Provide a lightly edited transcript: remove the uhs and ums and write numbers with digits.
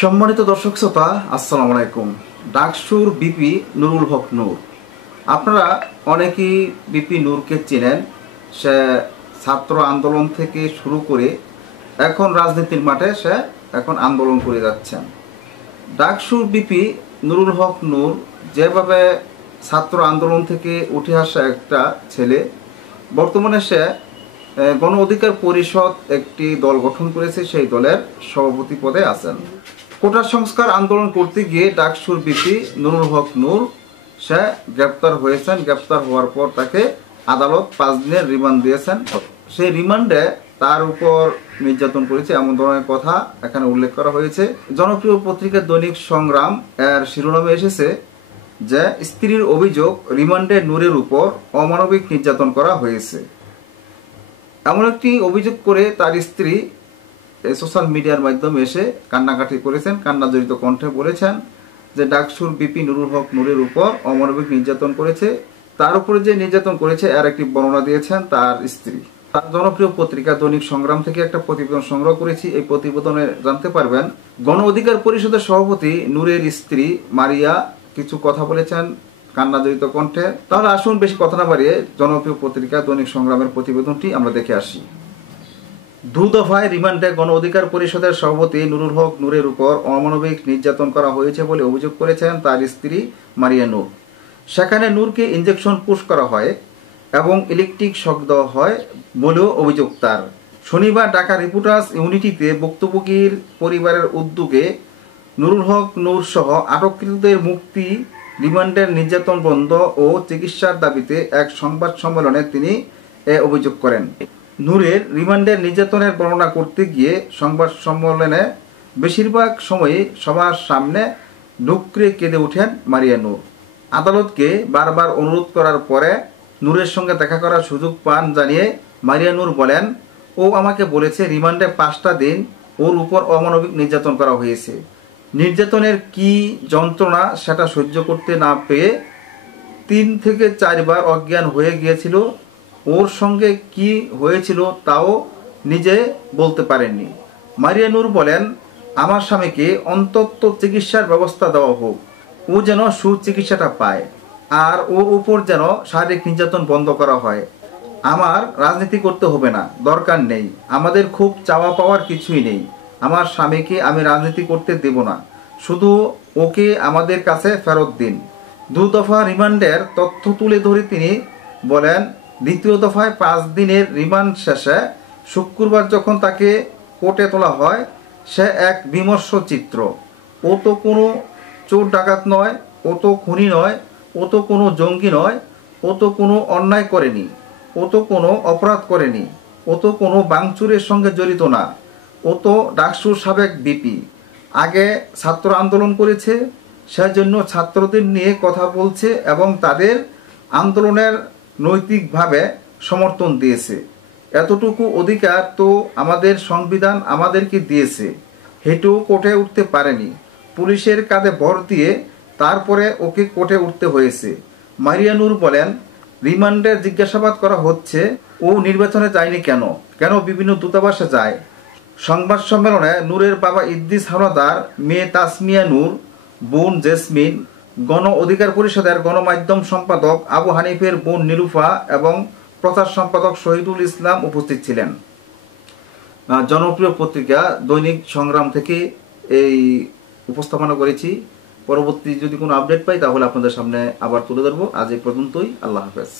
সম্মানিত দর্শক শ্রোতা, আসসালামু আলাইকুম। ডাকসুর বিপি নুরুল হক নূর, আপনারা অনেকেই বিপি নূরকে চেনেন। সে ছাত্র আন্দোলন থেকে শুরু করে এখন রাজনীতির মাঠে সে এখন আন্দোলন করে যাচ্ছেন। ডাকসুর বিপি নুরুল হক নূর যেভাবে ছাত্র আন্দোলন থেকে উঠে আসা একটা ছেলে, বর্তমানে সে গণ অধিকার পরিষদ একটি দল গঠন করেছে, সেই দলের সভাপতি পদে আছেন। কোটা সংস্কার আন্দোলন করতে গিয়ে ডাকসুর বিপি নুরুল হক নূর সে গ্রেপ্তার হয়েছেন। গ্রেপ্তার হওয়ার পর তাকে আদালত 5 দিনের রিমান্ড দিয়েছেন। সেই রিমান্ডে তার উপর নির্যাতন করেছে এমন ধরনের কথা এখানে উল্লেখ করা হয়েছে। জনপ্রিয় পত্রিকা দৈনিক সংগ্রাম এর শিরোনামে এসেছে যে স্ত্রীর অভিযোগ রিমান্ডে নূরের উপর অমানবিক নির্যাতন করা হয়েছে। এমন একটি অভিযোগ করে তার স্ত্রী সোশ্যাল মিডিয়ার মাধ্যমে এসে কান্নাকাটি করেছেন, কান্নাজড়িত কণ্ঠে বলেছেন যে ডাকসুর বিপি নুরুল হক নূরের উপর অমানবিক নির্যাতন করেছে। তার উপরে যে নির্যাতন করেছে এর একটি বর্ণনা দিয়েছেন তার স্ত্রী। তার জনপ্রিয় পত্রিকা দৈনিক সংগ্রাম থেকে একটা প্রতিবেদন সংগ্রহ করেছি। এই প্রতিবেদনে জানতে পারবেন গণ অধিকার পরিষদের সভাপতি নূরের স্ত্রী মারিয়া কিছু কথা বলেছেন কান্নাজড়িত কণ্ঠে। তাহলে আসুন বেশি কথা না বাড়িয়ে জনপ্রিয় পত্রিকা দৈনিক সংগ্রামের প্রতিবেদনটি আমরা দেখে আসি। 2 দফায় রিমান্ডে গণ অধিকার পরিষদের সভাপতি নুরুল হক নূরের উপর অমানবিক নির্যাতন করা হয়েছে বলে অভিযোগ করেছেন তার স্ত্রী মারিয়া নূর। সেখানে নূরকে ইনজেকশন পুশ করা হয় এবং ইলেকট্রিক শক দেওয়া হয় বলেও অভিযোগ তার। শনিবার ঢাকা রিপোর্টার্স ইউনিটিতে ভুক্তভোগীর পরিবারের উদ্যোগে নুরুল হক নূর সহ আটককৃতদের মুক্তি, রিমান্ডের নির্যাতন বন্ধ ও চিকিৎসার দাবিতে এক সংবাদ সম্মেলনে তিনি এ অভিযোগ করেন। নূরের রিমান্ডের নির্যাতনের বর্ণনা করতে গিয়ে সংবাদ সম্মেলনে বেশিরভাগ সময়ই সবার সামনে ডুকরে কেঁদে ওঠেন মারিয়া নূর। আদালতকে বারবার অনুরোধ করার পরে নূরের সঙ্গে দেখা করার সুযোগ পান জানিয়ে মারিয়া নূর বলেন, ও আমাকে বলেছে রিমান্ডে 5টা দিন ওর উপর অমানবিক নির্যাতন করা হয়েছে। নির্যাতনের কি যন্ত্রণা সেটা সহ্য করতে না পেয়ে 3 থেকে 4 বার অজ্ঞান হয়ে গিয়েছিল। ওর সঙ্গে কি হয়েছিল তাও নিজে বলতে পারেননি। মারিয়া নূর বলেন, আমার স্বামীকে অন্তত চিকিৎসার ব্যবস্থা দেওয়া হোক, ও যেন সুচিকিৎসাটা পায়, আর ওর উপর যেন শারীরিক নির্যাতন বন্ধ করা হয়। আমার রাজনীতি করতে হবে না, দরকার নেই, আমাদের খুব চাওয়া পাওয়ার কিছুই নেই। আমার স্বামীকে আমি রাজনীতি করতে দেব না, শুধু ওকে আমাদের কাছে ফেরত দিন। 2 দফা রিমান্ডের তথ্য তুলে ধরে তিনি বলেন, 2য় দফায় 5 দিনের রিমান্ড শেষে শুক্রবার যখন তাকে কোর্টে তোলা হয়, সে এক বিমর্ষ চিত্র। ও তো কোনো চোর ডাকাত নয়, ও তো খুনি নয়, ও তো কোনো জঙ্গি নয়, ও তো কোনো অন্যায় করেনি, ও তো কোনো অপরাধ করেনি, ও তো কোনো ভাঙচুরের সঙ্গে জড়িত না। ও তো ডাকসুর সাবেক বিপি, আগে ছাত্র আন্দোলন করেছে, সেজন্য ছাত্রদের নিয়ে কথা বলছে এবং তাদের আন্দোলনের নৈতিকভাবে সমর্থন দিয়েছে। এতটুকু অধিকার তো আমাদের সংবিধান আমাদেরকে দিয়েছে। হেঁটেও কোর্টে উঠতে পারেনি, পুলিশের কাঁধে ভর দিয়ে তারপরে ওকে কোর্টে উঠতে হয়েছে। মারিয়া নূর বলেন, রিমান্ডের জিজ্ঞাসাবাদ করা হচ্ছে, ও নির্বাচনে যায়নি কেন, কেন বিভিন্ন দূতাবাসে যায়। সংবাদ সম্মেলনে নূরের বাবা ইদ্রিস হাওলাদার, মেয়ে তাসমিয়া নূর, বোন জেসমিন, গণ অধিকার পরিষদের গণমাধ্যম সম্পাদক আবু হানিফের বোন নিরুফা এবং প্রচার সম্পাদক শহীদুল ইসলাম উপস্থিত ছিলেন। জনপ্রিয় পত্রিকা দৈনিক সংগ্রাম থেকে এই উপস্থাপনা করেছি। পরবর্তী যদি কোনো আপডেট পাই তাহলে আপনাদের সামনে আবার তুলে ধরবো। আজ এই পর্যন্তই। আল্লাহ হাফেজ।